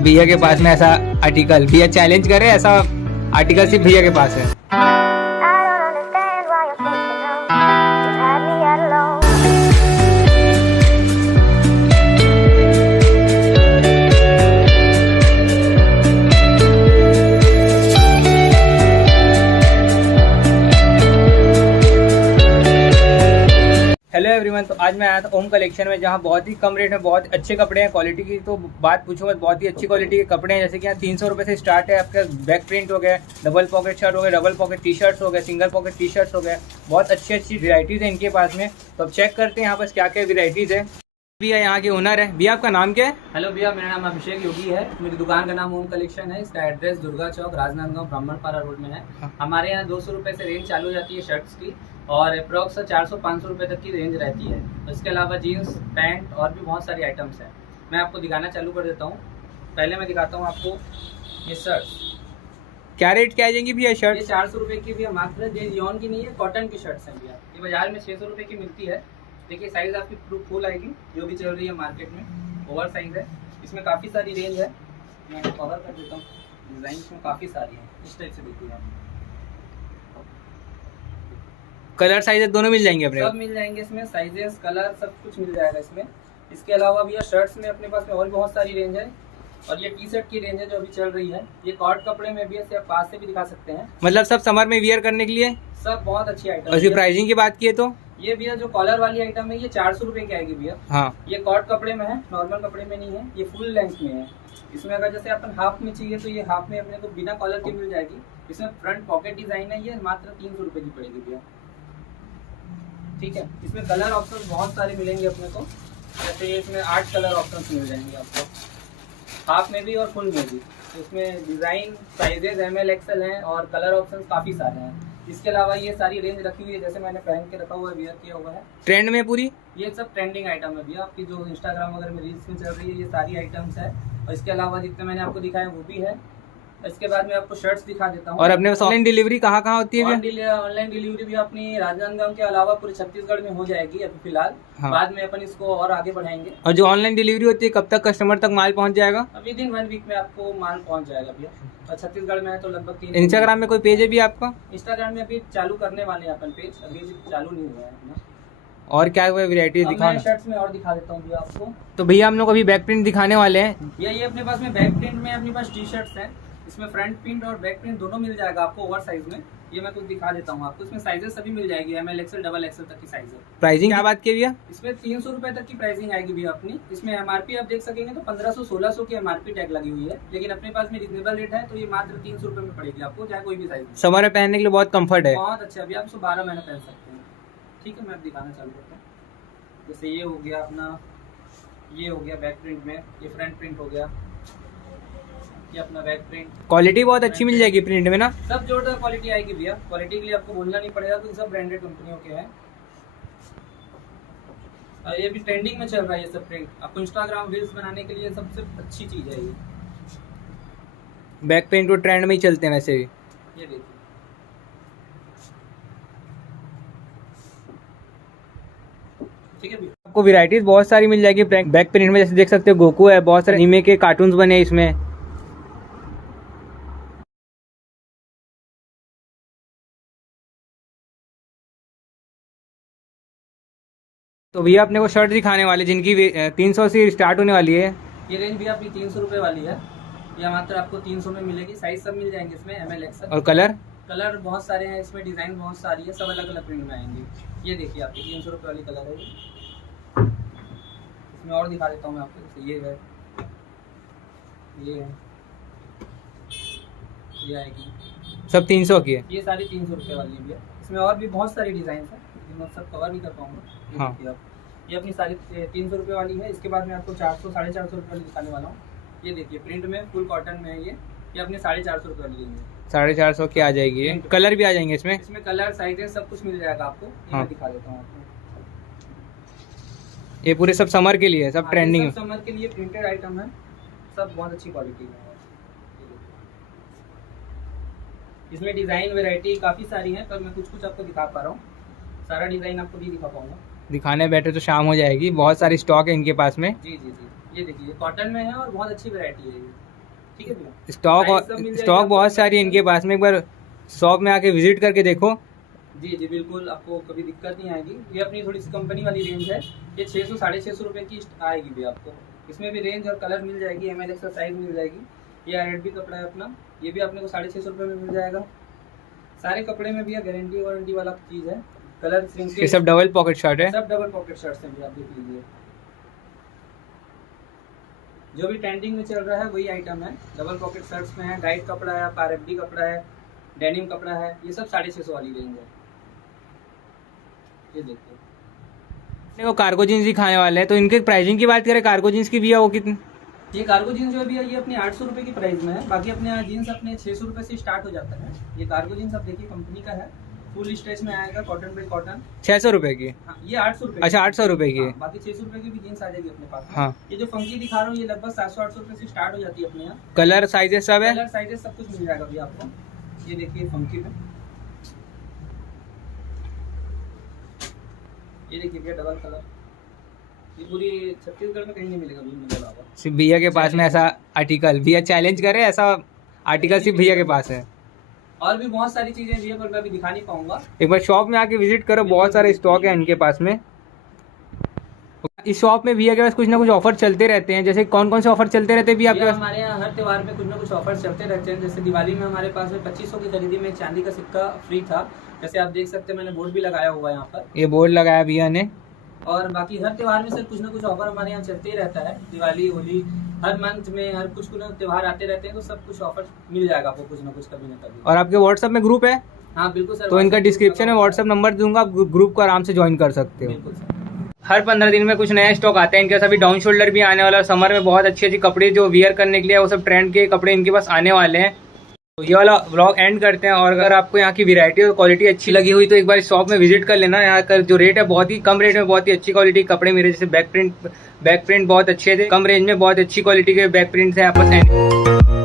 सिर्फ भैया के पास में ऐसा आर्टिकल, भैया चैलेंज करे ऐसा आर्टिकल सिर्फ भैया के पास है। हेलो एवरीवन, तो आज मैं आया था ओम कलेक्शन में, जहाँ बहुत ही कम रेट में बहुत अच्छे कपड़े हैं। क्वालिटी की तो बात पूछो मत, बहुत ही अच्छी क्वालिटी के कपड़े हैं। जैसे कि यहाँ 300 रुपये से स्टार्ट है। आपका बैक प्रिंट हो गया, डबल पॉकेट शर्ट हो गया, डबल पॉकेट टी शर्ट्स हो गए, सिंगल पॉकेट टी शर्ट्स हो गए। बहुत अच्छी अच्छी वेराइटीज़ है इनके पास में। तो अब चेक करते हैं यहाँ पर क्या क्या वेराइटीज़ है। भैया यहाँ के ओनर है। भैया आपका नाम क्या है? हेलो भैया, मेरा नाम अभिषेक योगी है। मेरी दुकान का नाम ओम कलेक्शन है। इसका एड्रेस दुर्गा चौक, राजनांदगांव, ब्राह्मणपारा रोड में है। हमारे यहाँ 200 रुपये से रेंज चालू हो जाती है शर्ट्स की, और अप्रॉक्स 400-500 रुपये तक की रेंज रहती है। इसके अलावा जीन्स, पैंट और भी बहुत सारी आइटम्स हैं। मैं आपको दिखाना चालू कर देता हूँ। पहले मैं दिखाता हूँ आपको ये शर्ट्स। क्या रेट क्या आ जाएंगी भैया शर्ट? ये 400 रुपये की भी मात्र, ये लियोन की नहीं है, कॉटन की शर्ट्स हैं भैया। ये बाजार में 600 रुपये की मिलती है। देखिए साइज आपकी फुल आएगी, जो भी चल रही है मार्केट में, ओवर साइज है। इसमें काफ़ी सारी रेंज है। मैं कवर कर देता हूँ। डिज़ाइन इसमें काफ़ी सारी है, इस टाइप से देखिए आप। कलर साइज दोनों मिल जाएंगे अपने? सब मिल जाएंगे इसमें, साइजेस, कलर सब कुछ मिल जाएगा इसमें। इसके अलावा भी शर्ट्स में अपने पास में और भी बहुत सारी रेंज है। और ये टी शर्ट की रेंज है जो अभी चल रही है। ये कॉट कपड़े में भी है, आप पास से भी दिखा सकते हैं। मतलब सब समर में वियर करने के लिए सब बहुत अच्छी आइटम। और इसकी प्राइसिंग की बात की तो ये भैया जो कॉलर वाली आइटम है, ये 400 रुपये की आएगी भैया। हाँ, ये कॉट कपड़े में है, नॉर्मल कपड़े में नहीं है। ये फुल लेंथ में है। इसमें अगर जैसे अपन हाफ में चाहिए तो ये हाफ में अपने को बिना कॉलर के मिल जाएगी। इसमें फ्रंट पॉकेट डिजाइन है। ये मात्र 300 रुपये की पड़ेगी भैया। ठीक है, इसमें कलर ऑप्शन बहुत सारे मिलेंगे अपने को। जैसे इसमें 8 कलर ऑप्शन मिल जाएंगे आपको, हाफ में भी और फुल में भी। इसमें डिजाइन, साइजेस ML XL हैं और कलर ऑप्शन काफी सारे हैं। इसके अलावा ये सारी रेंज रखी हुई है, जैसे मैंने पहन के रखा हुआ है, वियर किया हुआ है। ट्रेंड में पूरी ये सब ट्रेंडिंग आइटम है भैया, आपकी जो इंस्टाग्राम वगैरह में रील्स में चल रही है, ये सारी आइटम्स है। और इसके अलावा जितने मैंने आपको दिखाया वो भी है। इसके बाद मैं आपको शर्ट्स दिखा देता हूँ। और अपने पास ऑनलाइन डिलीवरी कहाँ कहाँ होती है? ऑनलाइन डिलीवरी भी अपनी राजनांदगांव के अलावा पूरे छत्तीसगढ़ में हो जाएगी अभी फिलहाल। हाँ। बाद में अपन इसको और आगे बढ़ाएंगे। और जो ऑनलाइन डिलीवरी होती है, कब तक कस्टमर तक माल पहुँच जाएगा? अभी दिन 1 वीक में आपको माल पहुंच जाएगा भैया। और छत्तीसगढ़ में है तो लगभग 3। इंस्टाग्राम में कोई पेज है भी आपका? इंस्टाग्राम में अभी चालू करने वाले हैं अपन पेज, अभी चालू नहीं हुआ है अपना। और क्या वेराइटी दिखाना? शर्ट्स में और दिखा देता हूँ भैया आपको। तो भैया हम लोग अभी बैक प्रिंट दिखाने वाले हैं। भैया ये अपने पास में बैक प्रिंट में अपने पास टी शर्ट्स हैं। इसमें फ्रंट प्रिंट और बैक प्रिंट दोनों मिल जाएगा आपको ओवर साइज में। ये मैं कुछ दिखा देता हूँ आपको। इसमें साइजेस सभी मिल जाएगी, ML XL, डबल XL तक की साइज है। प्राइसिंग क्या बात की भैया? इसमें 300 रुपये तक की प्राइसिंग आएगी भैया अपनी। इसमें MRP आप देख सकेंगे तो 1500-1600 की MRP टैग लगी हुई है, लेकिन अपने पास में रिजनेबल रेट है, तो ये मात्र 300 रुपये में पड़ेगी आपको, चाहे कोई भी साइज। समर में पहनने के लिए बहुत कंफर्ट है, बहुत अच्छा। अभी आप इसको 12 महीने पहन सकते हैं। ठीक है, मैं दिखाना चालू करता हूँ। जैसे ये हो गया अपना, ये हो गया बैक प्रिंट में, ये फ्रंट प्रिंट हो गया, ये अपना बैक प्रिंट। क्वालिटी बहुत अच्छी मिल जाएगी प्रिंट में ना, सब जोरदार क्वालिटी आएगी भैया। क्वालिटी के लिए आपको बोलना नहीं पड़ेगा, तो सब ब्रांडेड कंपनियों के हैं। और ये भी ट्रेंडिंग में चल रहा है ये सब प्रिंट। आपको इंस्टाग्राम रील्स बनाने के लिए सबसे अच्छी चीज है ये। बैक प्रिंट तो ट्रेंड में ही चलते हैं वैसे भी। ये देखिए, ठीक है भैया। आपको वैरायटीज बहुत सारी मिल जाएगी बैक प्रिंट में। जैसे देख सकते हो गोकू है, बहुत सारे एनीमे के कार्टून्स बने हैं इसमें। तो भैया अपने को शर्ट दिखाने वाले जिनकी 300 से स्टार्ट होने वाली है। ये रेंज भी आपकी 300 रुपये वाली है। यह मात्र आपको 300 में मिलेगी। साइज सब मिल जाएंगे इसमें, ML XL। और कलर बहुत सारे हैं इसमें, डिजाइन बहुत सारी है, सब अलग अलग प्रिंट में आएंगे। ये देखिए आपकी 300 रुपये वाली कलर है। इसमें और दिखा देता हूँ मैं आपको। जैसे ये है, ये है, ये आएगी, सब 300 की है। ये सारी 300 रुपये वाली है भैया। इसमें और भी बहुत सारी डिजाइन है, मैं सब कवर नहीं कर पाऊंगा। हाँ। ये अपनी सारी 300 रुपये वाली है। इसके बाद मैं आपको 400-450 रुपये वाली दिखाने वाला हूँ। ये देखिए प्रिंट में, फुल कॉटन में है। ये अपने 450 रुपये वाली है। 450 की आ जाएगी। कलर भी आ जाएंगे इसमें? इसमें कलर, साइजेस सब कुछ मिल जाएगा आपको। हाँ। मैं दिखा देता हूँ आपको। ये पूरे सब समर के लिए, सब ट्रेंडिंग समर के लिए प्रिंटेड आइटम है, सब बहुत अच्छी क्वालिटी है। इसमें डिजाइन वैरायटी काफी सारी है, पर मैं कुछ कुछ आपको दिखा पा रहा हूँ। सारा डिजाइन आपको नहीं दिखा पाऊंगा। दिखाने बैठे तो शाम हो जाएगी। बहुत सारी स्टॉक है इनके पास में। जी जी जी। ये देखिए, कॉटन में है और बहुत अच्छी वैरायटी है ये। ठीक है भैया। स्टॉक Price सब मिल जाएगी स्टॉक आपको। बहुत सारी है इनके पास में, एक बार शॉप में आके विजिट करके देखो। जी जी बिल्कुल, आपको कभी दिक्कत नहीं आएगी। ये अपनी थोड़ी सी कंपनी वाली रेंज है, ये 600 650 रुपये की आएगी भी आपको। इसमें भी रेंज और कलर मिल जाएगी, ML का साइज मिल जाएगी। ये R&B कपड़ा है अपना, ये भी अपने को 650 रुपये में मिल जाएगा। सारे कपड़े में भी गारंटी वारंटी वाला चीज़ है। कलर ये सब डबल पॉकेट शर्ट है, सब डबल पॉकेट शर्ट्स हैं भी, आप देख लीजिए। जो भी ट्रेंडिंग में चल रहा है वही आइटम है। डबल पॉकेट शर्ट्स में है, डाइट कपड़ा है, R&B कपड़ा है, डेनिम कपड़ा है, ये सब 650 वाली रेंज है। ये देखिए, अपने को कार्गो जींस दिखाने वाले हैं, तो इनके प्राइसिंग की बात करें कार्गो जींस की भी है, वो कितनी? ये कार्गो जीन्स जो भी है ये अपने 800 रुपये की प्राइस में है। बाकी अपने यहाँ जीन्स अपने 600 रुपये से स्टार्ट हो जाता है। ये कार्गो जीन्स आप देखिए कंपनी का है, फुल स्ट्रेच में आएगा, कॉटन बाई कॉटन। 600 रुपये की? हाँ, ये 800 रुपये। अच्छा, 800 रुपये की। बाकी 600 रुपये की भी जीन्स आ जाएगी अपने पास। हाँ, ये जो फंकी दिखा रहा हूँ ये लगभग 700-800 रुपये से स्टार्ट हो जाती है अपने यहाँ। कलर साइजेस सब है? कलर साइजेस सब कुछ मिल जाएगा भैया आपको। ये देखिए फंकी में, ये देखिए भैया डबल कलर, ये पूरी छत्तीसगढ़ में कहीं नहीं मिलेगा भैया अलावा। सिर्फ भैया के पास में ऐसा आर्टिकल, भैया चैलेंज करे ऐसा आर्टिकल सिर्फ भैया के पास है। और भी बहुत सारी चीजें भैया पर मैं अभी दिखा नहीं पाऊंगा। एक बार शॉप में आके विजिट करो, बहुत सारे स्टॉक है इनके पास में। इस शॉप में भैया के पास कुछ ना कुछ ऑफर चलते रहते हैं, जैसे कौन कौन से ऑफर चलते रहते हैं भी आपके भैया पास? हमारे यहाँ हर त्योहार में कुछ ना कुछ ऑफर चलते रहते हैं। जैसे दिवाली में हमारे पास में 2500 की खरीदी में चांदी का सिक्का फ्री था। जैसे आप देख सकते हैं मैंने बोर्ड भी लगाया हुआ है यहाँ पर। ये बोर्ड लगाया भैया ने। और बाकी हर त्योहार में सर कुछ ना कुछ ऑफर हमारे यहाँ चलते ही रहता है। दिवाली, होली, हर मंथ में हर कुछ ना त्योहार आते रहते हैं, तो सब कुछ ऑफर मिल जाएगा आपको कुछ ना कुछ कभी ना कभी। और आपके व्हाट्सएप में ग्रुप है? हाँ बिल्कुल सर, तो इनका डिस्क्रिप्शन में व्हाट्सएप नंबर दूंगा, आप ग्रुप को आराम से ज्वाइन कर सकते हो। बिल्कुल सर। हर 15 दिन में कुछ नया स्टॉक आता है इनके पास। अभी डाउन शोल्डर भी आने वाला है, समर में बहुत अच्छे अच्छे कपड़े जो वियर करने के लिए वो सब ट्रेंड के कपड़े इनके पास आने वाले हैं। तो ये वाला व्लॉग एंड करते हैं। और अगर आपको यहाँ की वैरायटी और क्वालिटी अच्छी लगी हुई तो एक बार शॉप में विजिट कर लेना। यहाँ का जो रेट है बहुत ही कम रेट में बहुत ही अच्छी क्वालिटी के कपड़े मिले। जैसे बैक प्रिंट बहुत अच्छे थे, कम रेंज में बहुत अच्छी क्वालिटी के बैक प्रिंट्स हैं आपस में।